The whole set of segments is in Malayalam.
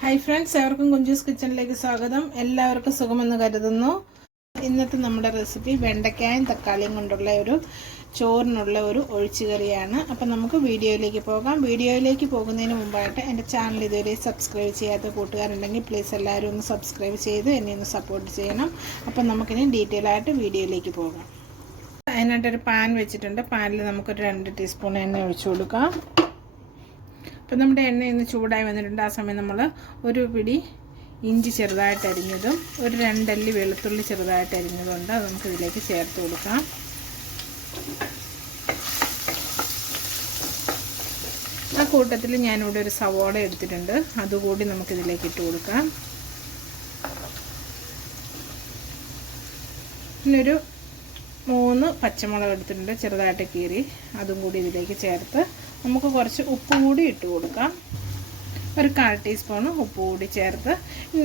ഹായ് ഫ്രണ്ട്സ്, എവർക്കും കുഞ്ചൂസ് കിച്ചണിലേക്ക് സ്വാഗതം. എല്ലാവർക്കും സുഖമെന്ന് കരുതുന്നു. ഇന്നത്തെ നമ്മുടെ റെസിപ്പി വെണ്ടയ്ക്കായും തക്കാളിയും കൊണ്ടുള്ള ഒരു ചോറിനുള്ള ഒരു ഒഴിച്ചുകറിയാണ്. അപ്പം നമുക്ക് വീഡിയോയിലേക്ക് പോകാം. വീഡിയോയിലേക്ക് പോകുന്നതിന് മുമ്പായിട്ട് എൻ്റെ ചാനൽ ഇതുവരെ സബ്സ്ക്രൈബ് ചെയ്യാത്ത കൂട്ടുകാരുണ്ടെങ്കിൽ പ്ലീസ് എല്ലാവരും ഒന്ന് സബ്സ്ക്രൈബ് ചെയ്ത് എന്നെ ഒന്ന് സപ്പോർട്ട് ചെയ്യണം. അപ്പം നമുക്കിനി ഡീറ്റെയിൽ ആയിട്ട് വീഡിയോയിലേക്ക് പോകാം. അതിനായിട്ടൊരു പാൻ വെച്ചിട്ടുണ്ട്. പാനിൽ നമുക്കൊരു 2 ടീസ്പൂൺ എണ്ണ ഒഴിച്ചു കൊടുക്കാം. അപ്പോൾ നമ്മുടെ എണ്ണ ഇന്ന് ചൂടായി വന്നിട്ടുണ്ട്. ആ സമയം നമ്മൾ ഒരു പിടി ഇഞ്ചി ചെറുതായിട്ട് അരിഞ്ഞതും ഒരു 2 അല്ലി വെളുത്തുള്ളി ചെറുതായിട്ട് അരിഞ്ഞതുകൊണ്ട് അത് നമുക്ക് ഇതിലേക്ക് ചേർത്ത് കൊടുക്കാം. ആ കൂട്ടത്തിൽ ഞാനിവിടെ ഒരു സവോള എടുത്തിട്ടുണ്ട്, അതുകൂടി നമുക്കിതിലേക്ക് ഇട്ട് കൊടുക്കാം. പിന്നൊരു 3 പച്ചമുളക് എടുത്തിട്ടുണ്ട്, ചെറുതായിട്ട് കീറി, അതും കൂടി ഇതിലേക്ക് ചേർത്ത് നമുക്ക് കുറച്ച് ഉപ്പ് കൂടി ഇട്ട് കൊടുക്കാം. ഒരു 1/4 ടീസ്പൂൺ ഉപ്പ് കൂടി ചേർത്ത്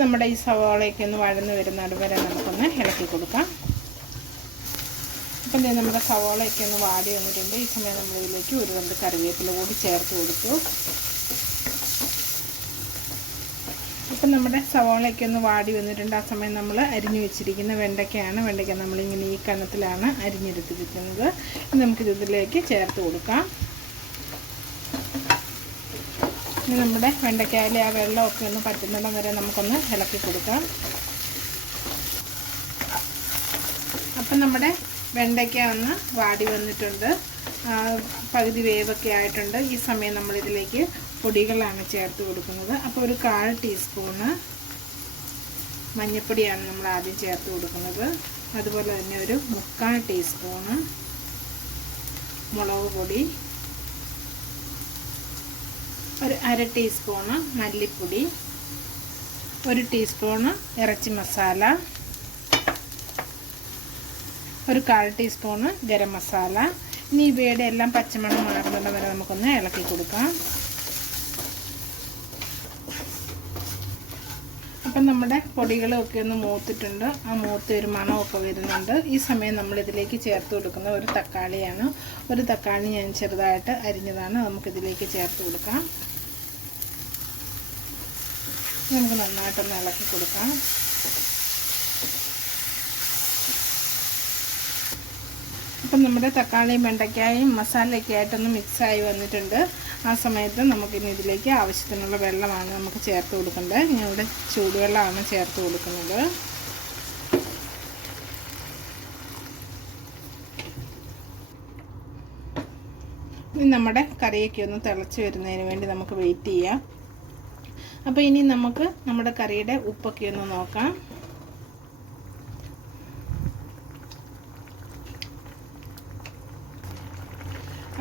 നമ്മുടെ ഈ സവാളയൊക്കെ ഒന്ന് വഴന്ന് വരുന്നത് വരെ നമുക്കൊന്ന് ഇളക്കി കൊടുക്കാം. അപ്പം നമ്മുടെ സവാളയൊക്കെ ഒന്ന് വാടി വന്നിട്ടുണ്ട്. ഈ സമയം നമ്മളിതിലേക്ക് ഒരു 2 കറിവേപ്പില കൂടി ചേർത്ത് കൊടുത്തു. അപ്പം നമ്മുടെ സവാളയൊക്കെ ഒന്ന് വാടി വന്നിട്ടുണ്ട്. ആ സമയം നമ്മൾ അരിഞ്ഞു വെച്ചിരിക്കുന്ന വെണ്ടയ്ക്കയാണ്. വെണ്ടയ്ക്ക നമ്മളിങ്ങനെ ഈ കനത്തിലാണ് അരിഞ്ഞെടുത്തിരിക്കുന്നത്. നമുക്കിത് ഇതിലേക്ക് ചേർത്ത് കൊടുക്കാം. ഇനി നമ്മുടെ വെണ്ടയ്ക്കയിലെ ആ വെള്ളമൊക്കെ ഒന്ന് പറ്റുന്നിടം വരെ നമുക്കൊന്ന് ഇളക്കി കൊടുക്കാം. അപ്പം നമ്മുടെ വെണ്ടയ്ക്ക ഒന്ന് വാടി വന്നിട്ടുണ്ട്, പകുതി വേവൊക്കെ ആയിട്ടുണ്ട്. ഈ സമയം നമ്മളിതിലേക്ക് പൊടികളാണ് ചേർത്ത് കൊടുക്കുന്നത്. അപ്പോൾ ഒരു 1/4 ടീസ്പൂണ് മഞ്ഞൾപ്പൊടിയാണ് നമ്മൾ ആദ്യം ചേർത്ത് കൊടുക്കുന്നത്. അതുപോലെ തന്നെ ഒരു 3/4 ടീസ്പൂണ് മുളക് പൊടി, ഒരു 1/2 ടീസ്പൂണ് മല്ലിപ്പൊടി, 1 ടീസ്പൂണ് ഇറച്ചി മസാല, ഒരു 1/4 ടീസ്പൂണ് ഗരം മസാല. ഇനി ഇവയുടെ എല്ലാം പച്ചമണം മാറുന്നത് വരെ നമുക്കൊന്ന് ഇളക്കി കൊടുക്കാം. അപ്പം നമ്മുടെ പൊടികളൊക്കെ ഒന്ന് മൂത്തിട്ടുണ്ട്. ആ മൂത്ത ഒരു മണമൊക്കെ വരുന്നുണ്ട്. ഈ സമയം നമ്മളിതിലേക്ക് ചേർത്ത് കൊടുക്കുന്ന ഒരു തക്കാളിയാണ്. ഒരു തക്കാളി ഞാൻ ചെറുതായിട്ട് അരിഞ്ഞതാണ്, നമുക്കിതിലേക്ക് ചേർത്ത് കൊടുക്കാം. നമുക്ക് നന്നായിട്ടൊന്ന് ഇളക്കി കൊടുക്കാം. അപ്പം നമ്മുടെ തക്കാളിയും വെണ്ടയ്ക്കായും മസാലയൊക്കെ ആയിട്ടൊന്ന് മിക്സായി വന്നിട്ടുണ്ട്. ആ സമയത്ത് നമുക്കിനി ഇതിലേക്ക് ആവശ്യത്തിനുള്ള വെള്ളമാണ് നമുക്ക് ചേർത്ത് കൊടുക്കേണ്ടത്. ഞാനിവിടെ ചൂടുവെള്ളമാണ് ചേർത്ത് കൊടുക്കുന്നത്. ഇനി നമ്മുടെ കറിയൊക്കെ ഒന്ന് തിളച്ച് വരുന്നതിന് വേണ്ടി നമുക്ക് വെയിറ്റ് ചെയ്യാം. അപ്പോൾ ഇനി നമുക്ക് നമ്മുടെ കറിയുടെ ഉപ്പൊക്കെ ഒന്ന് നോക്കാം.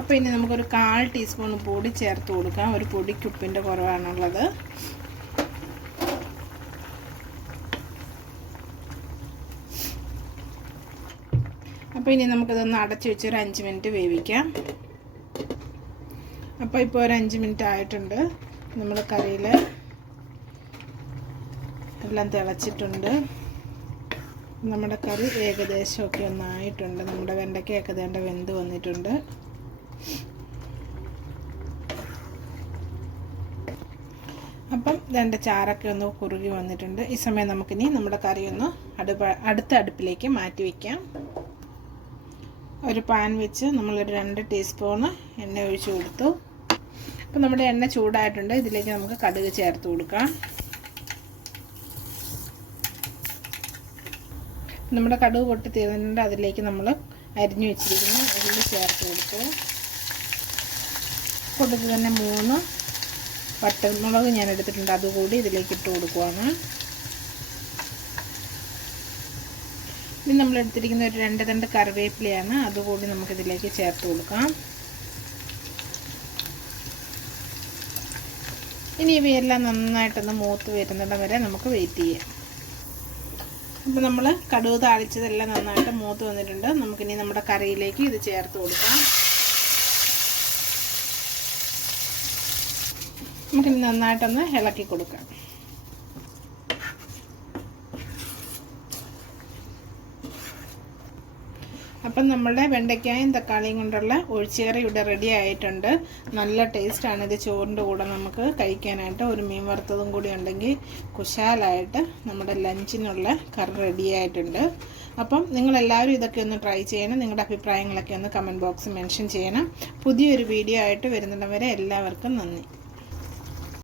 അപ്പോൾ ഇനി നമുക്കൊരു 1/4 ടീസ്പൂൺ പൊടി ചേർത്ത് കൊടുക്കാം. ഒരു പൊടിക്ക് ഉപ്പിൻ്റെ കുറവാണുള്ളത്. അപ്പോൾ ഇനി നമുക്കിതൊന്ന് അടച്ചു വെച്ച് ഒരു 5 മിനിറ്റ് വേവിക്കാം. അപ്പോൾ ഇപ്പോൾ ഒരു 5 മിനിറ്റ് ആയിട്ടുണ്ട്. നമ്മൾ കറിയിൽ എല്ലാം തിളച്ചിട്ടുണ്ട്. നമ്മുടെ കറി ഏകദേശമൊക്കെ ഒന്നായിട്ടുണ്ട്. നമ്മുടെ വെണ്ടയ്ക്കയൊക്കെ വേണ്ട വെന്ത് വന്നിട്ടുണ്ട്. അപ്പം രണ്ട് ചാറൊക്കെ ഒന്ന് കുറുകി വന്നിട്ടുണ്ട്. ഈ സമയം നമുക്കിനി നമ്മുടെ കറി ഒന്ന് അടുത്ത അടുപ്പിലേക്ക് മാറ്റി വയ്ക്കാം. ഒരു പാൻ വെച്ച് നമ്മളൊരു 2 ടീസ്പൂണ് എണ്ണ ഒഴിച്ച് കൊടുത്തു. അപ്പം നമ്മുടെ എണ്ണ ചൂടായിട്ടുണ്ട്. ഇതിലേക്ക് നമുക്ക് കടുക് ചേർത്ത് കൊടുക്കാം. നമ്മുടെ കടുക് പൊട്ടി തീർന്നിട്ടുണ്ട്. അതിലേക്ക് നമ്മൾ അരിഞ്ഞു വെച്ചിരിക്കുന്ന ഉള്ളി ചേർത്ത് കൊടുത്തു. കൊടുത്ത് തന്നെ 3 വറ്റൽമുളക് ഞാൻ എടുത്തിട്ടുണ്ട്, അതുകൂടി ഇതിലേക്ക് ഇട്ട് കൊടുക്കുവാണ്. ഇനി നമ്മൾ എടുത്തിരിക്കുന്ന ഒരു 2 തണ്ട് കറിവേപ്പിലയാണ്, അതുകൂടി നമുക്കിതിലേക്ക് ചേർത്ത് കൊടുക്കാം. ഇനി ഇവയെല്ലാം നന്നായിട്ടൊന്ന് മൂത്ത് വരുന്നിടം വരെ നമുക്ക് വെയിറ്റ് ചെയ്യാം. അപ്പോൾ നമ്മൾ കടുക് താളിച്ചതെല്ലാം നന്നായിട്ട് മൂത്ത് വന്നിട്ടുണ്ട്. നമുക്കിനി നമ്മുടെ കറിയിലേക്ക് ഇത് ചേർത്ത് കൊടുക്കാം. നമുക്കിനി നന്നായിട്ടൊന്ന് ഇളക്കി കൊടുക്കാം. അപ്പം നമ്മുടെ വെണ്ടയ്ക്കായും തക്കാളിയും കൊണ്ടുള്ള ഒഴിച്ചുകറി ഇവിടെ റെഡി ആയിട്ടുണ്ട്. നല്ല ടേസ്റ്റാണ് ഇത് ചോറിൻ്റെ കൂടെ നമുക്ക് കഴിക്കാനായിട്ട്. ഒരു മീൻ വറുത്തതും കൂടി ഉണ്ടെങ്കിൽ കുശാലായിട്ട് നമ്മുടെ ലഞ്ചിനുള്ള കറി റെഡി ആയിട്ടുണ്ട്. അപ്പം നിങ്ങളെല്ലാവരും ഇതൊക്കെ ഒന്ന് ട്രൈ ചെയ്യണം. നിങ്ങളുടെ അഭിപ്രായങ്ങളൊക്കെ ഒന്ന് കമൻറ്റ് ബോക്സിൽ മെൻഷൻ ചെയ്യണം. പുതിയൊരു വീഡിയോ ആയിട്ട് വരുന്നിടം വരെ എല്ലാവർക്കും നന്ദി.